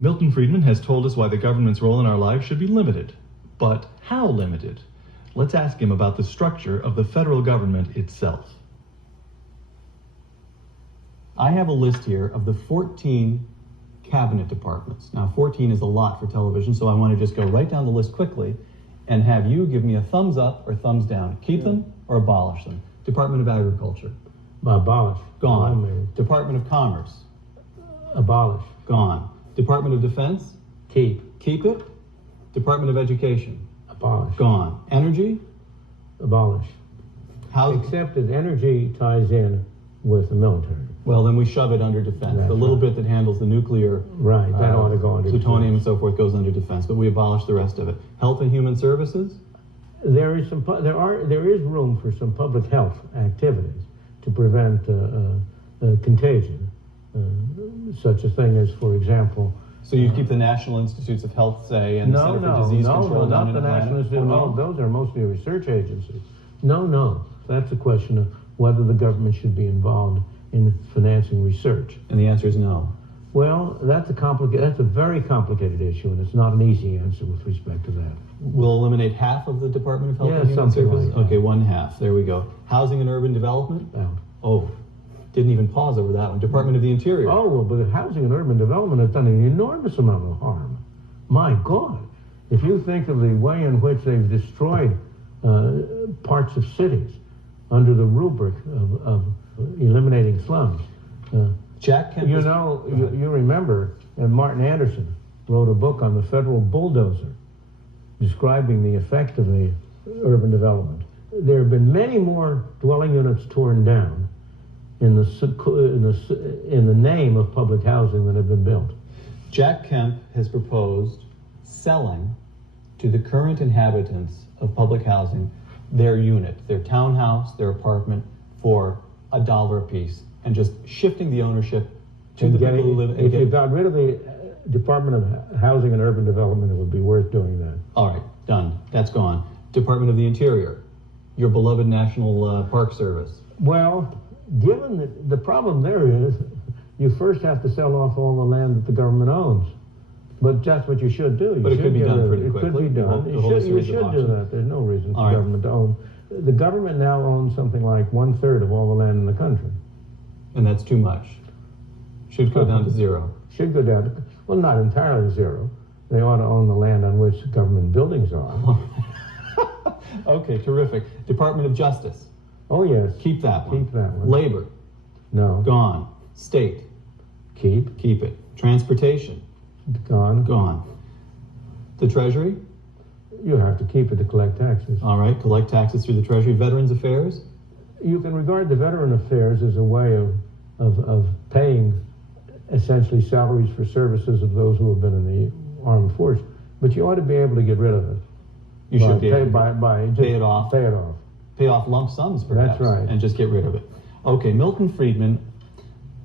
Milton Friedman has told us why the government's role in our lives should be limited. But how limited? Let's ask him about the structure of the federal government itself. I have a list here of the 14 cabinet departments. Now, 14 is a lot for television, so I want to just go right down the list quickly and have you give me a thumbs up or thumbs down. Keep them or abolish them. Department of Agriculture. Abolish. Gone. Department of Commerce. Abolish. Gone. Department of Defense. Keep. Keep it. Department of Education. Abolish. Gone. Energy. Abolish. Housing. Except that energy ties in with the military. Well, then we shove it under defense. That's The little right. bit that handles the nuclear, Right, that ought to go under plutonium and defense. so forth goes under defense, but we abolish the rest of it. Health and Human Services. There is room for some public health activities to prevent contagion, such a thing as, for example. So you keep the National Institutes of Health, say, and the Center for Disease Control down not in the Atlanta? National Institute. Oh, no? No, those are mostly research agencies. No, that's a question of whether the government should be involved in financing research. And the answer is no. Well, that's a very complicated issue, and it's not an easy answer with respect to that. We'll eliminate half of the Department of Health Yeah, and Human something Services? like that. Okay, one half. There we go. Housing and Urban Development? Out. Oh, didn't even pause over that one. Department of the Interior? Oh, well, but housing and urban development has done an enormous amount of harm. My God, if you think of the way in which they've destroyed parts of cities under the rubric of eliminating slums. Jack Kemp. You remember, Martin Anderson wrote a book on the federal bulldozer, describing the effect of the urban development. There have been many more dwelling units torn down in the name of public housing that have been built. Jack Kemp has proposed selling to the current inhabitants of public housing their unit, their townhouse, their apartment, for $1 a piece, and just shifting the ownership to the people who live. If you got rid of the Department of Housing and Urban Development, it would be worth doing that. All right, done. That's gone. Department of the Interior, your beloved National Park Service. Well, given that the problem there is, you first have to sell off all the land that the government owns. But that's what you should do. But it could be done pretty quickly. quickly. It could be done. You should do that. There's no reason for the government to own. The government now owns something like 1/3 of all the land in the country. And that's too much. Should go down to zero. Should go down to, well, not entirely zero. They ought to own the land on which government buildings are. Okay, terrific. Department of Justice. Oh, yes. Keep that one. Keep that one. Labor. No. Gone. State. Keep. Keep it. Transportation. Gone. Gone. The Treasury. You have to keep it to collect taxes. All right, collect taxes through the Treasury. Veterans Affairs. You can regard the Veteran Affairs as a way of paying essentially salaries for services of those who have been in the armed force, but you ought to be able to get rid of it. You should be able to pay it off. Pay it off. Pay off lump sums, perhaps. That's right. And just get rid of it. Okay, Milton Friedman,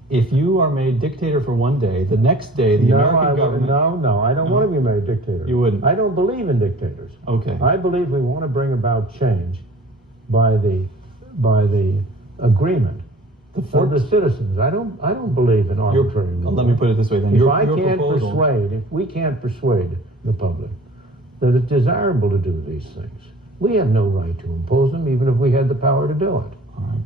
if you are made dictator for one day, the next day the American government... No, I don't want to be made dictator. You wouldn't? I don't believe in dictators. Okay. I believe we want to bring about change by the agreement of the citizens. I don't believe in arbitrary rule. Let me put it this way then. If we can't persuade the public that it's desirable to do these things, we have no right to impose them, even if we had the power to do it. All right.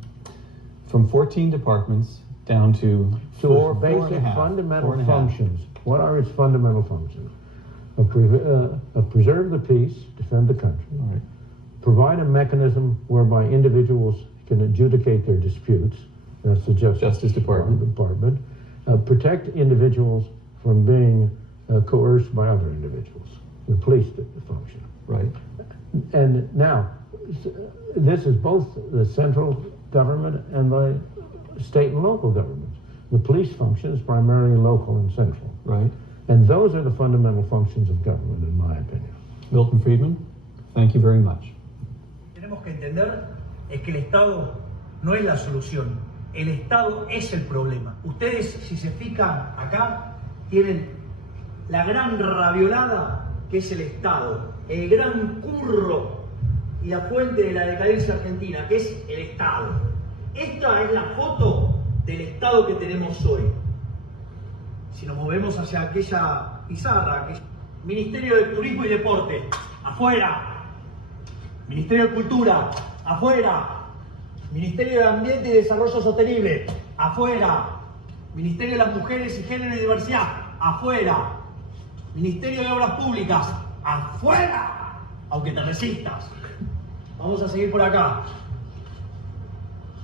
From 14 departments down to four, its basic fundamental functions. What are its fundamental functions? Preserve the peace, defend the country. All right. Provide a mechanism whereby individuals can adjudicate their disputes. That's the Justice Department. Protect individuals from being coerced by other individuals. The police function. Right. And now, this is both the central government and the state and local governments. The police function is primarily local and central. Right. And those are the fundamental functions of government, in my opinion. Milton Friedman, thank you very much. Tenemos que entender es que el Estado no es la solución. El Estado es el problema. Ustedes, si se fijan acá, tienen la gran raviolada que es el Estado, el gran curro y la fuente de la decadencia argentina, que es el Estado. Esta es la foto del Estado que tenemos hoy. Si nos movemos hacia aquella pizarra. Ministerio de Turismo y Deporte, afuera. Ministerio de Cultura, afuera. Ministerio de Ambiente y Desarrollo Sostenible, afuera. Ministerio de las Mujeres y Género y Diversidad, afuera. Ministerio de Obras Públicas, afuera. Aunque te resistas. Vamos a seguir por acá.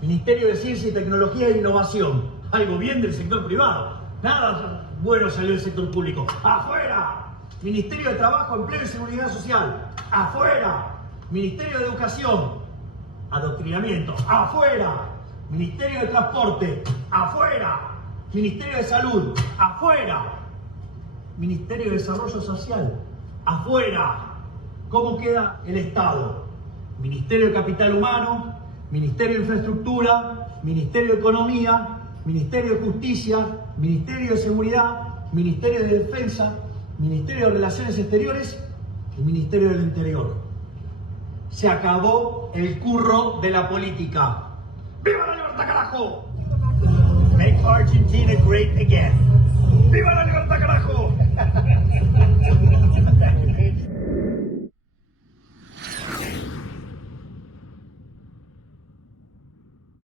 Ministerio de Ciencia y Tecnología e Innovación, algo bien del sector privado. Nada bueno salió del sector público, afuera. Ministerio de Trabajo, Empleo y Seguridad Social, afuera. Ministerio de Educación, adoctrinamiento, afuera. Ministerio de Transporte, afuera. Ministerio de Salud, afuera. Ministerio de Desarrollo Social, afuera. ¿Cómo queda el Estado? Ministerio de Capital Humano, Ministerio de Infraestructura, Ministerio de Economía, Ministerio de Justicia, Ministerio de Seguridad, Ministerio de Defensa, Ministerio de Relaciones Exteriores y Ministerio del Interior. Se acabó el curro de la política. ¡Viva la libertad, carajo! Make Argentina great again. ¡Viva la libertad!